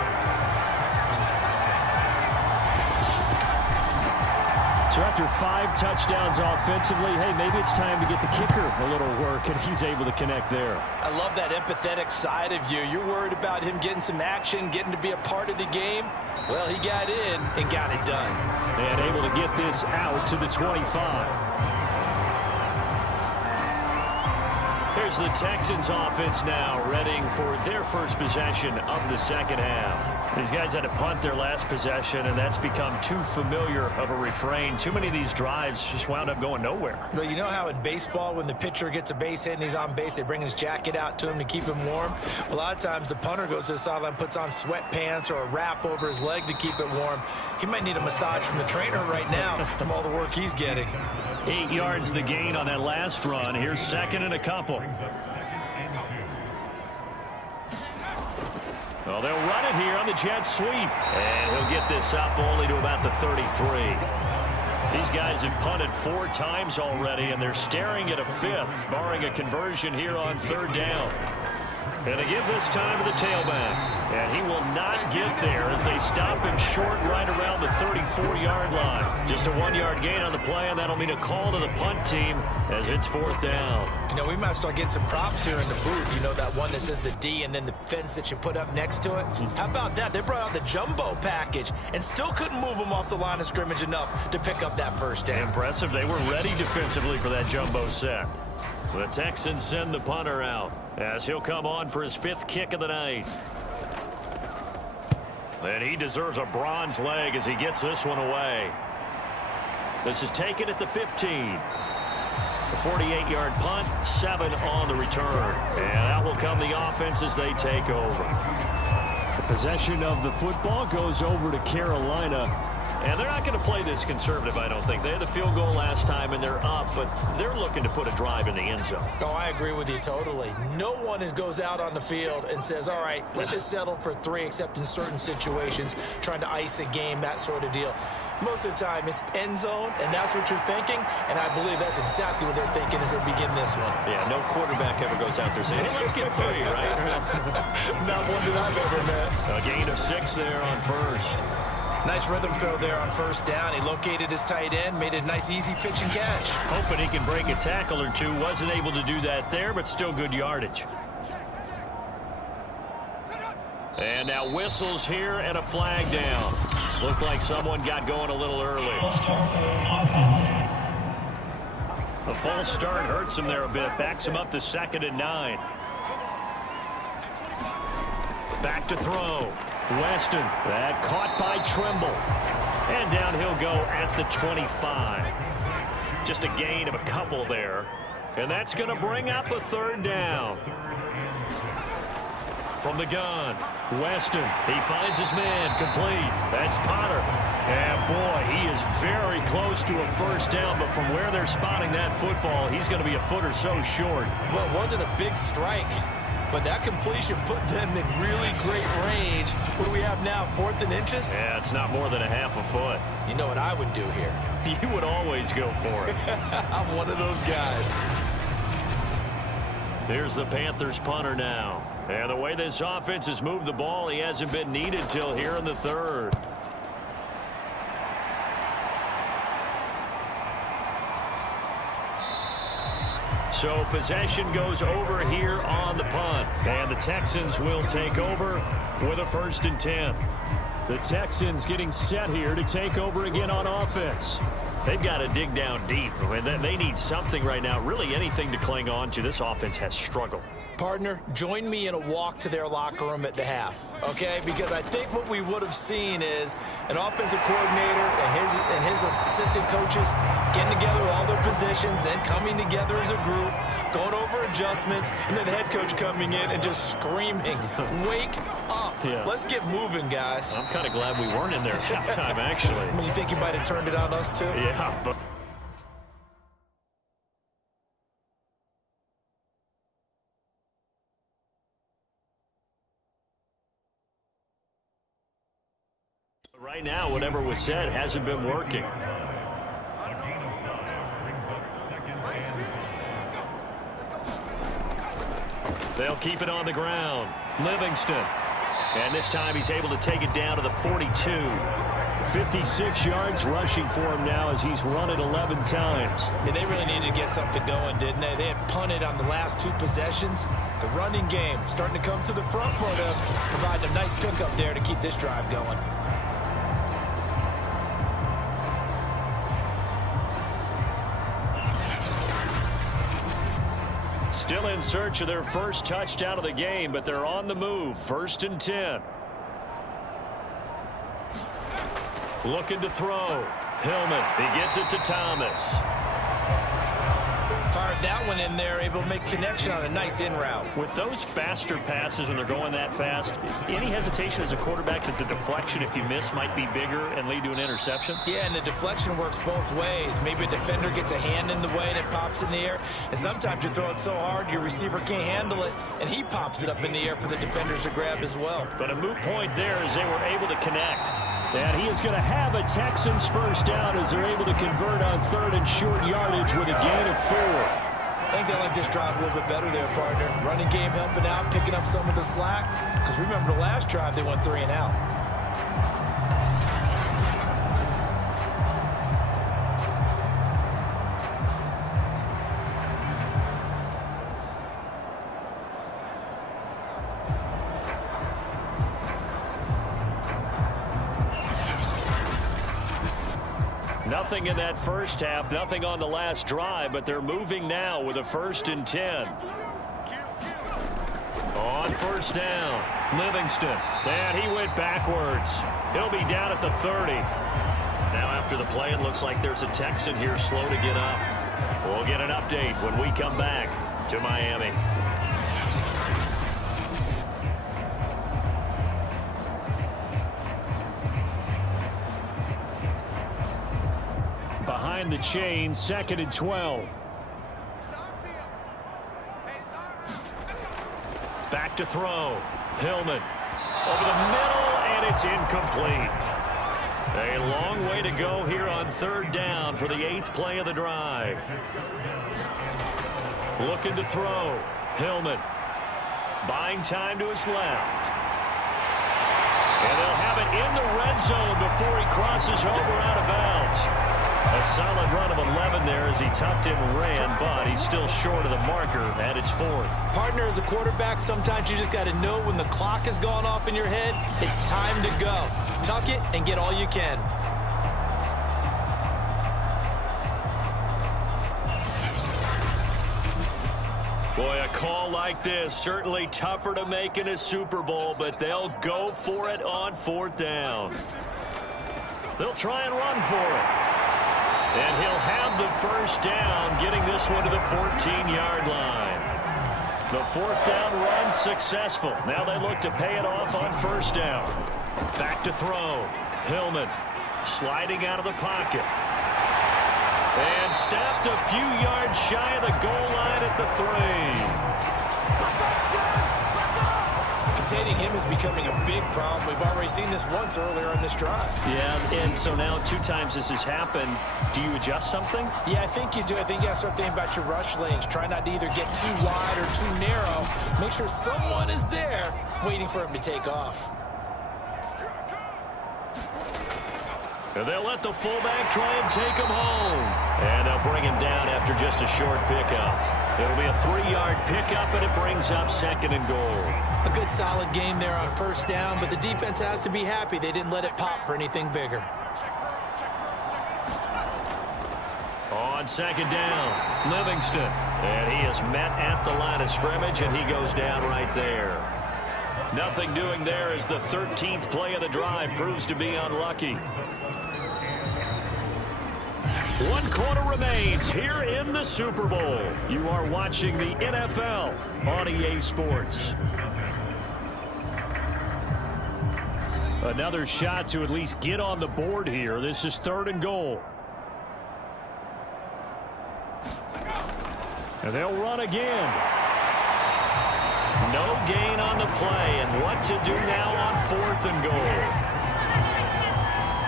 So after 5 touchdowns offensively, hey, maybe it's time to get the kicker a little work, and he's able to connect there. I love that empathetic side of you. You're worried about him getting some action, getting to be a part of the game. Well, he got in and got it done. And able to get this out to the 25. Here's the Texans offense now, readying for their first possession of the second half. These guys had to punt their last possession, and that's become too familiar of a refrain. Too many of these drives just wound up going nowhere. Well, you know how in baseball, when the pitcher gets a base hit and he's on base, they bring his jacket out to him to keep him warm? A lot of times the punter goes to the sideline, puts on sweatpants or a wrap over his leg to keep it warm. He might need a massage from the trainer right now from all the work he's getting. 8 yards the gain on that last run. Here's second and a couple. Well, they'll run it here on the jet sweep. And he'll get this up only to about the 33. These guys have punted 4 times already, and they're staring at a 5th, barring a conversion here on third down. And they give this time to the tailback. And he will not get there as they stop him short right around the 34-yard line. Just a 1-yard gain on the play, and that'll mean a call to the punt team as it's fourth down. You know, we might start getting some props here in the booth. You know, that one that says the D and then the fence that you put up next to it? How about that? They brought out the jumbo package and still couldn't move them off the line of scrimmage enough to pick up that first down. Impressive. They were ready defensively for that jumbo set. The Texans send the punter out as he'll come on for his 5th kick of the night. And he deserves a bronze leg as he gets this one away. This is taken at the 15. The 48-yard punt, 7 on the return. And out will come the offense as they take over. The possession of the football goes over to Carolina. And they're not going to play this conservative, I don't think. They had the field goal last time, and they're up, but they're looking to put a drive in the end zone. Oh, I agree with you totally. No one goes out on the field and says, all right, let's just settle for 3, except in certain situations, trying to ice a game, that sort of deal. Most of the time, it's end zone, and that's what you're thinking, and I believe that's exactly what they're thinking as they begin this one. Yeah, no quarterback ever goes out there saying, hey, let's get 3, right? Not one that I've ever met. A gain of 6 there on first. Nice rhythm throw there on first down. He located his tight end, made a nice easy pitch and catch. Hoping he can break a tackle or 2. Wasn't able to do that there, but still good yardage. And now whistles here and a flag down. Looked like someone got going a little early. The false start hurts him there a bit. Backs him up to 2nd and 9. Back to throw. Weston, that caught by Trimble. And down he'll go at the 25. Just a gain of a couple there. And that's going to bring up a 3rd down. From the gun, Weston, he finds his man, complete. That's Potter. And boy, he is very close to a first down, but from where they're spotting that football, he's going to be a foot or so short. Well, it wasn't a big strike, but that completion put them in really great range. What do we have now, 4th and inches? Yeah, it's not more than a half a foot. You know what I would do here? You would always go for it. I'm one of those guys. Here's the Panthers punter now. And the way this offense has moved the ball, he hasn't been needed till here in the 3rd. So possession goes over here on the punt. And the Texans will take over with a 1st and 10. The Texans getting set here to take over again on offense. They've got to dig down deep. I mean, they need something right now, really anything to cling on to. This offense has struggled. Partner, join me in a walk to their locker room at the half, okay? Because I think what we would have seen is an offensive coordinator and his assistant coaches getting together with all their positions, then coming together as a group, going over adjustments, and then the head coach coming in and just screaming, wake up. Yeah. Let's get moving, guys. I'm kind of glad we weren't in there at halftime, actually. I mean, you think you might have turned it on us, too? Yeah, but... Right now, whatever was said hasn't been working. They'll keep it on the ground. Livingston. And this time he's able to take it down to the 42. 56 yards rushing for him now as he's run it 11 times. Yeah, they really needed to get something going, didn't they? They had punted on the last 2 possessions. The running game starting to come to the front for them, providing a nice pickup there to keep this drive going. Still in search of their first touchdown of the game, but they're on the move. 1st and 10. Looking to throw. Hillman, he gets it to Thomas. Fired that one in there, able to make connection on a nice in route. With those faster passes when they're going that fast, any hesitation as a quarterback that the deflection, if you miss, might be bigger and lead to an interception? Yeah, and the deflection works both ways. Maybe a defender gets a hand in the way and it pops in the air. And sometimes you throw it so hard your receiver can't handle it, and he pops it up in the air for the defenders to grab as well. But a moot point there as they were able to connect. And he is going to have a Texans first down as they're able to convert on 3rd and short yardage with a gain of 4. I think they like this drive a little bit better there, partner. Running game helping out, picking up some of the slack. Because remember the last drive, they went 3 and out. Nothing in that first half, nothing on the last drive, but they're moving now with a 1st and 10. On 1st down, Livingston. And he went backwards. He'll be down at the 30. Now after the play, it looks like there's a Texan here slow to get up. We'll get an update when we come back to Miami. Behind the chain, 2nd and 12. Back to throw. Hillman over the middle, and it's incomplete. A long way to go here on 3rd down for the 8th play of the drive. Looking to throw. Hillman buying time to his left. And they'll have it in the red zone before he crosses over out of bounds. A solid run of 11 there as he tucked in and ran, but he's still short of the marker, and it's 4th. Partner, as a quarterback, sometimes you just got to know when the clock has gone off in your head, it's time to go. Tuck it and get all you can. Boy, a call like this, certainly tougher to make in a Super Bowl, but they'll go for it on 4th down. They'll try and run for it. And he'll have the first down, getting this one to the 14-yard line. The 4th down run successful. Now they look to pay it off on 1st down. Back to throw. Hillman sliding out of the pocket. And stepped a few yards shy of the goal line at the 3. Containing him is becoming a big problem. We've already seen this once earlier in this drive. Yeah, and so now 2 times this has happened. Do you adjust something? Yeah, I think you do. I think you got to start thinking about your rush lanes. Try not to either get too wide or too narrow. Make sure someone is there waiting for him to take off. And they'll let the fullback try and take him home. And they'll bring him down after just a short pickup. It'll be a 3-yard pickup, and it brings up 2nd and goal. A good solid game there on first down, but the defense has to be happy they didn't let it pop for anything bigger. On 2nd down, Livingston. And he is met at the line of scrimmage, and he goes down right there. Nothing doing there as the 13th play of the drive proves to be unlucky. 1 quarter remains here in the Super Bowl. You are watching the NFL on EA Sports. Another shot to at least get on the board here. This is 3rd and goal. And they'll run again. No gain on the play, and what to do now on 4th and goal.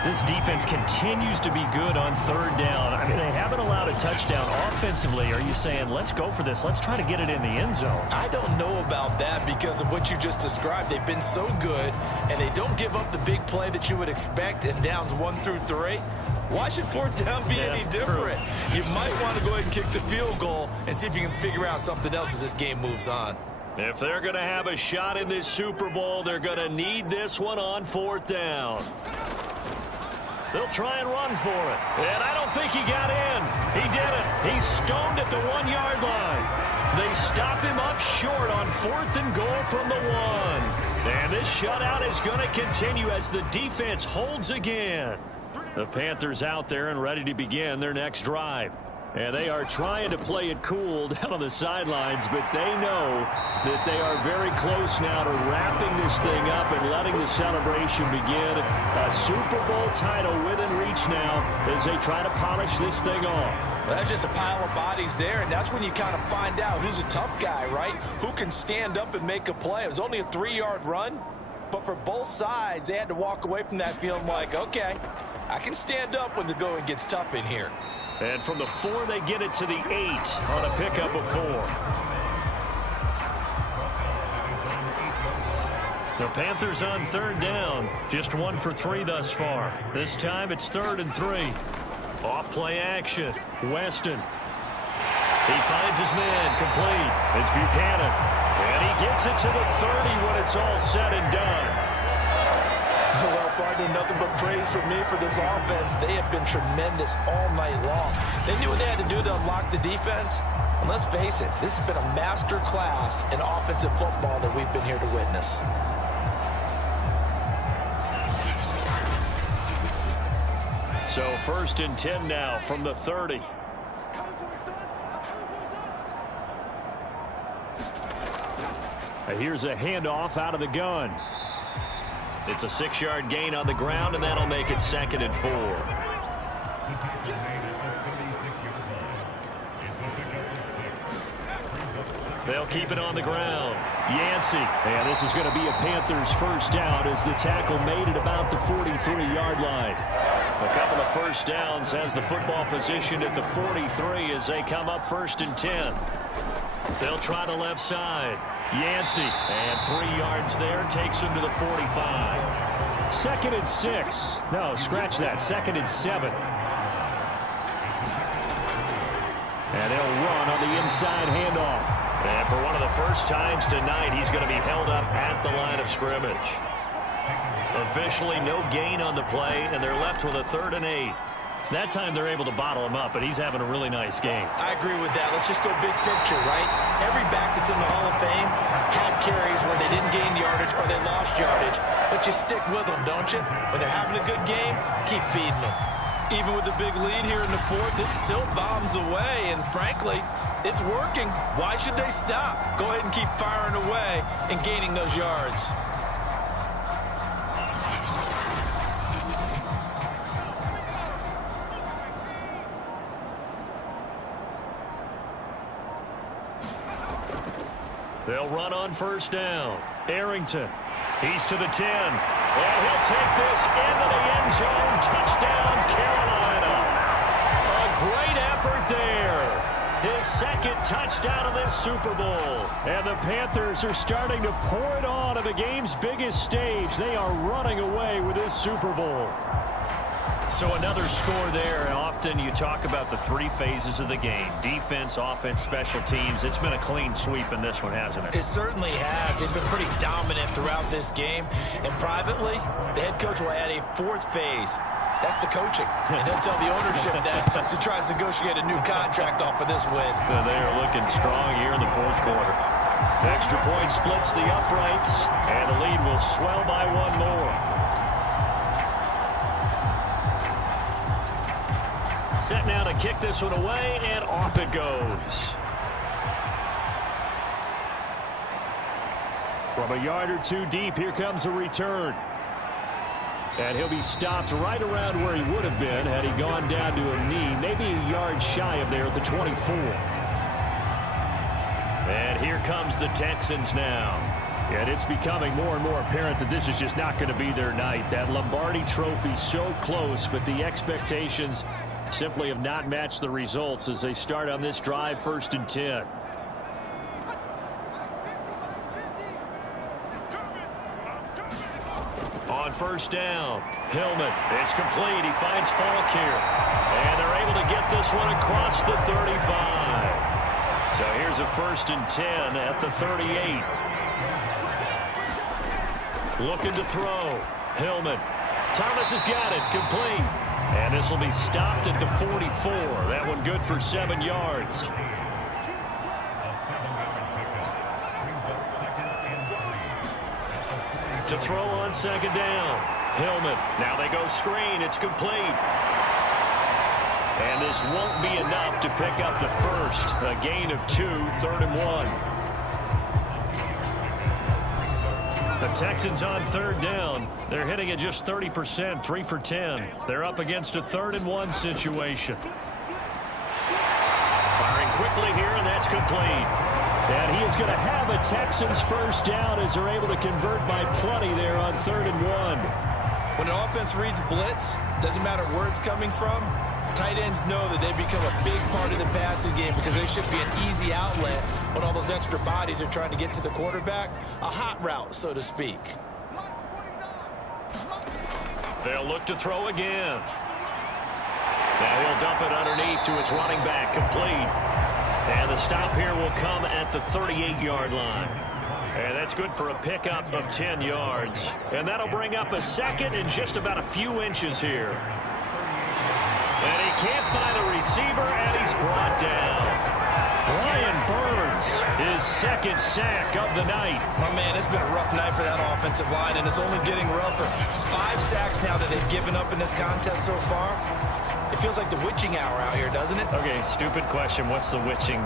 This defense continues to be good on 3rd down. I mean, they haven't allowed a touchdown offensively. Are you saying, let's go for this? Let's try to get it in the end zone. I don't know about that because of what you just described. They've been so good, and they don't give up the big play that you would expect in downs 1 through 3. Why should 4th down be any different? True. You might want to go ahead and kick the field goal and see if you can figure out something else as this game moves on. If they're going to have a shot in this Super Bowl, they're going to need this one on 4th down. They'll try and run for it. And I don't think he got in. He didn't. He's stoned at the 1-yard line. They stop him up short on 4th and goal from the 1. And this shutout is going to continue as the defense holds again. The Panthers out there and ready to begin their next drive. And they are trying to play it cool down on the sidelines, but they know that they are very close now to wrapping this thing up and letting the celebration begin. A Super Bowl title within reach now as they try to polish this thing off. Well, that's just a pile of bodies there, and that's when you kind of find out who's a tough guy, right? Who can stand up and make a play. It was only a 3-yard run, but for both sides, they had to walk away from that feeling like, okay, I can stand up when the going gets tough in here. And from the 4, they get it to the 8 on a pickup of 4. The Panthers on 3rd down. Just 1 for 3 thus far. This time it's 3rd and 3. Off play action. Weston. He finds his man complete. It's Buchanan. And he gets it to the 30 when it's all said and done. Well, partner, nothing but praise from me for this offense. They have been tremendous all night long. They knew what they had to do to unlock the defense. And let's face it, this has been a master class in offensive football that we've been here to witness. So 1st and 10 now from the 30. And here's a handoff out of the gun. It's a 6-yard gain on the ground, and that'll make it 2nd and 4. They'll keep it on the ground. Yancey. And this is going to be a Panthers first down as the tackle made it about the 43-yard line. A couple of first downs has the football positioned at the 43 as they come up 1st and 10. They'll try the left side. Yancey, and 3 yards there, takes him to the 45. 2nd and 6. No, scratch that. 2nd and 7. And they'll run on the inside handoff. And for one of the first times tonight, he's going to be held up at the line of scrimmage. Officially, no gain on the play, and they're left with a 3rd and 8. That time they're able to bottle him up, but he's having a really nice game. I agree with that. Let's just go big picture, right? Every back that's in the Hall of Fame had carries where they didn't gain yardage or they lost yardage, but you stick with them, don't you? When they're having a good game, keep feeding them. Even with the big lead here in the 4th, it still bombs away, and frankly, it's working. Why should they stop? Go ahead and keep firing away and gaining those yards. They'll run on 1st down. Arrington. He's to the 10. And he'll take this into the end zone. Touchdown, Carolina. A great effort there. His 2nd touchdown of this Super Bowl. And the Panthers are starting to pour it on the game's biggest stage. They are running away with this Super Bowl. So another score there, and often you talk about the three phases of the game. Defense, offense, special teams. It's been a clean sweep in this one, hasn't it? It certainly has. They've been pretty dominant throughout this game. And privately, the head coach will add a fourth phase. That's the coaching. And he'll tell the ownership that once he tries to negotiate a new contract off of this win. They are looking strong here in the fourth quarter. Extra point splits the uprights, and the lead will swell by one more. Set now to kick this one away, and off it goes. From a yard or two deep, here comes a return. And he'll be stopped right around where he would have been had he gone down to a knee, maybe a yard shy of there at the 24. And here comes the Texans now. And it's becoming more and more apparent that this is just not going to be their night. That Lombardi Trophy so close, but the expectations simply have not matched the results as they start on this drive, 1st and 10. On 1st down, Hillman. It's complete. He finds Falk here. And they're able to get this one across the 35. So here's a 1st and 10 at the 38. Looking to throw. Hillman. Thomas has got it. Complete. And this will be stopped at the 44. That one good for 7 yards. To throw on 2nd down. Hillman. Now they go screen. It's complete. And this won't be enough to pick up the first. A gain of 2, 3rd and 1. The Texans on 3rd down. They're hitting at just 30%, 3 for 10. They're up against a 3rd and 1 situation. Firing quickly here, and that's complete. And he is going to have a Texans first down as they're able to convert by plenty there on 3rd and 1. When an offense reads blitz, doesn't matter where it's coming from, tight ends know that they become a big part of the passing game because they should be an easy outlet when all those extra bodies are trying to get to the quarterback. A hot route, so to speak. They'll look to throw again. Now he'll dump it underneath to his running back, complete. And the stop here will come at the 38-yard line. And that's good for a pickup of 10 yards. And that'll bring up a 2nd and just about a few inches here. And he can't find a receiver, and he's brought down. Brian Burns, his 2nd sack of the night. My man, it's been a rough night for that offensive line, and it's only getting rougher. 5 sacks now that they've given up in this contest so far. It feels like the witching hour out here, doesn't it? Okay, stupid question. What's the witching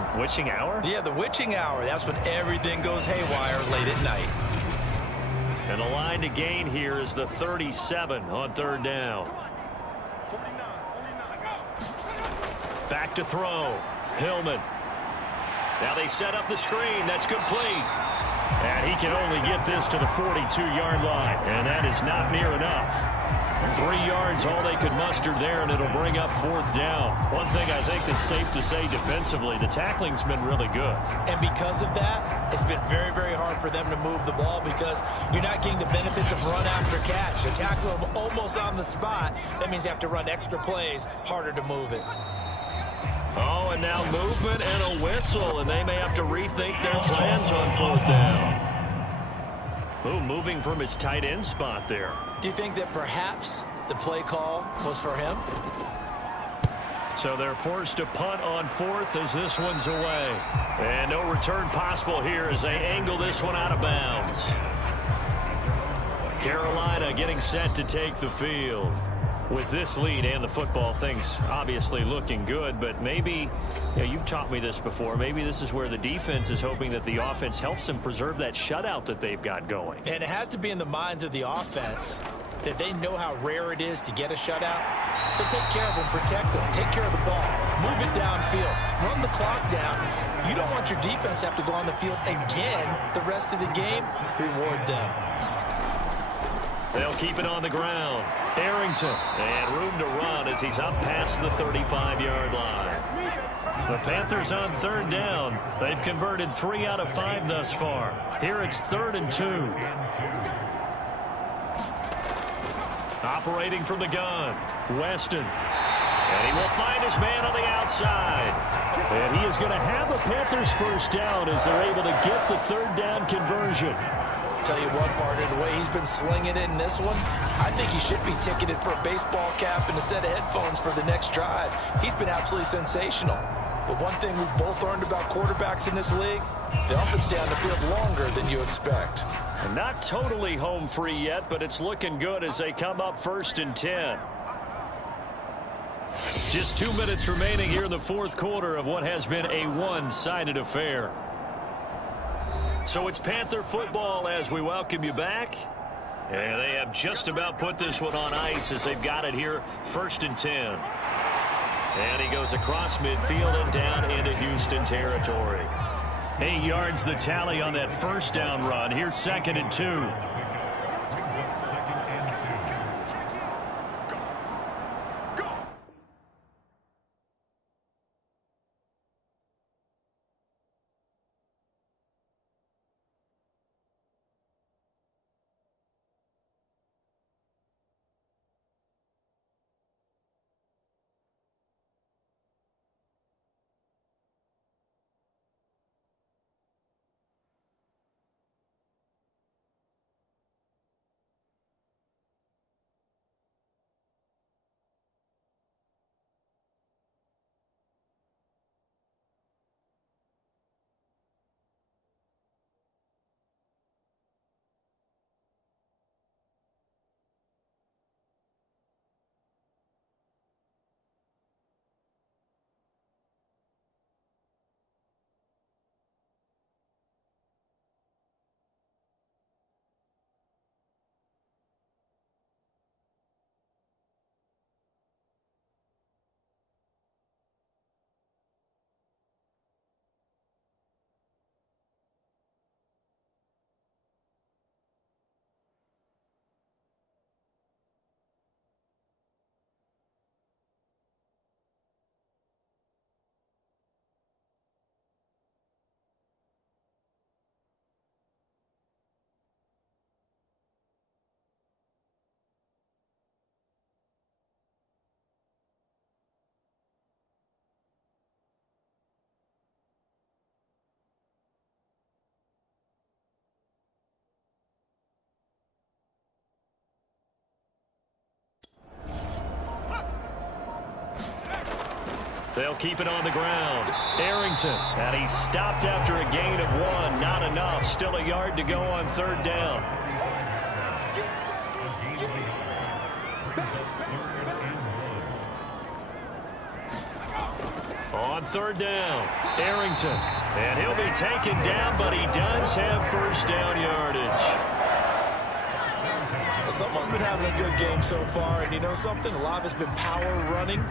hour? Yeah, the witching hour. That's when everything goes haywire late at night. And the line to gain here is the 37 on 3rd down. Back to throw. Hillman. Now they set up the screen. That's complete. And he can only get this to the 42-yard line. And that is not near enough. 3 yards, all they could muster there, and it'll bring up 4th down. One thing I think that's safe to say defensively, the tackling's been really good. And because of that, it's been very, very hard for them to move the ball because you're not getting the benefits of run after catch. To tackle them almost on the spot, that means you have to run extra plays, harder to move it. Oh, and now movement and a whistle, and they may have to rethink their plans on 4th down. Oh, moving from his tight end spot there. Do you think that perhaps the play call was for him? So they're forced to punt on 4th as this one's away. And no return possible here as they angle this one out of bounds. Carolina getting set to take the field. With this lead and the football, things obviously looking good, but maybe, you've taught me this before, maybe this is where the defense is hoping that the offense helps them preserve that shutout that they've got going. And it has to be in the minds of the offense that they know how rare it is to get a shutout. So take care of them, protect them, take care of the ball, move it downfield, run the clock down. You don't want your defense to have to go on the field again the rest of the game. Reward them. They'll keep it on the ground. Arrington, and room to run as he's up past the 35-yard line. The Panthers on 3rd down. They've converted 3 out of 5 thus far. Here it's 3rd and 2. Operating from the gun, Weston. And he will find his man on the outside. And he is going to have a Panthers first down as they're able to get the third down conversion. Tell you what, partner, the way he's been slinging it in this one, I think he should be ticketed for a baseball cap and a set of headphones for the next drive. He's been absolutely sensational. But one thing we've both learned about quarterbacks in this league, they often stay on the field longer than you expect. And not totally home free yet, but it's looking good as they come up 1st and 10. Just 2 minutes remaining here in the fourth quarter of what has been a one-sided affair. So it's Panther football as we welcome you back. And they have just about put this one on ice as they've got it here 1st and 10. And he goes across midfield and down into Houston territory. 8 yards the tally on that first down run. Here's 2nd and 2. They'll keep it on the ground. Arrington, and he stopped after a gain of 1. Not enough. Still a yard to go on 3rd down. On 3rd down, Arrington. And he'll be taken down, but he does have first down yardage. Someone's been having a good game so far, and you know something? A lot of it's been power running.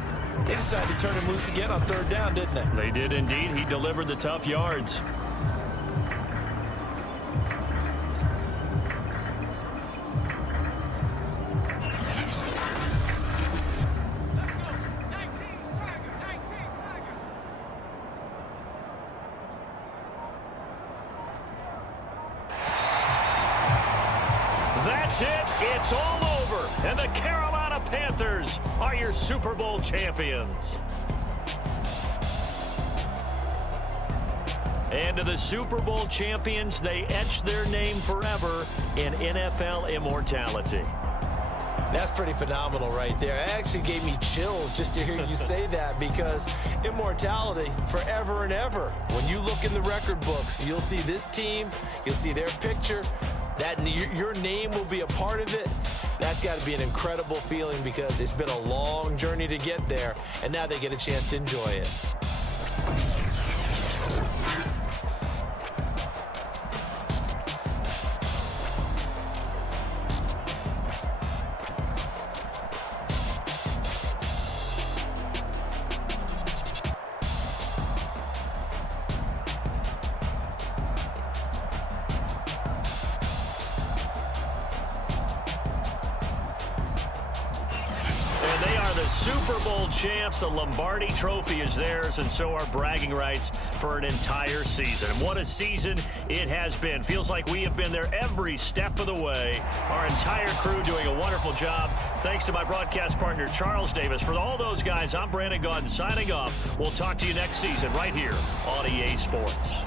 They decided to turn him loose again on 3rd down, didn't they? They did indeed. He delivered the tough yards. That's it. It's all over. And the Carolina Panthers are your Super Bowl champions. And to the Super Bowl champions, they etch their name forever in NFL immortality. That's pretty phenomenal right there. It actually gave me chills just to hear you say that, because immortality forever and ever. When you look in the record books, you'll see this team, you'll see their picture, that your name will be a part of it. That's got to be an incredible feeling, because it's been a long journey to get there, and now they get a chance to enjoy it. And they are the Super Bowl champs. The Lombardi Trophy is theirs, and so are bragging rights for an entire season. And what a season it has been. Feels like we have been there every step of the way. Our entire crew doing a wonderful job. Thanks to my broadcast partner, Charles Davis. For all those guys, I'm Brandon Gaudin signing off. We'll talk to you next season right here on EA Sports.